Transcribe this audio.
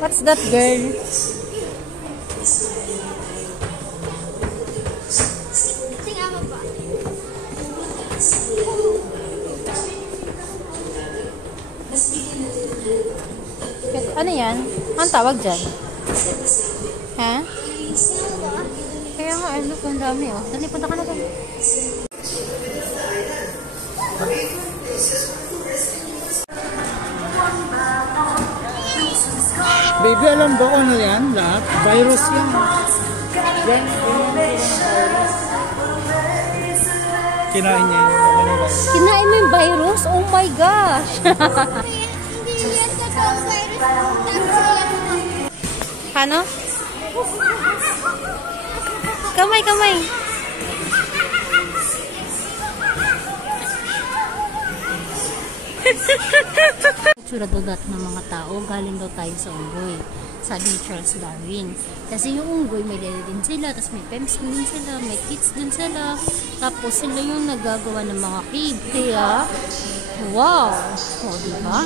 What's that, girl? Ano yan? Anong tawag dyan? Ha? Kaya nga, ay, look, ang dami, oh. Dali, punta ka na doon. Baby, alam ba kung ano yan? Lahat? Virus yan. Yan. Kinain niya yung virus. Kinain mo yung virus? Oh my gosh! Ano? Kamay, kamay! Tsura daw ng mga tao, galing daw tayo sa unggoy. Sabi ni Charles Darwin. Kasi yung unggoy, may dede din sila, tapos may pems din sila, may kids din sila. Tapos sila yung nagagawa ng mga cave. Kaya, wow! O, diba?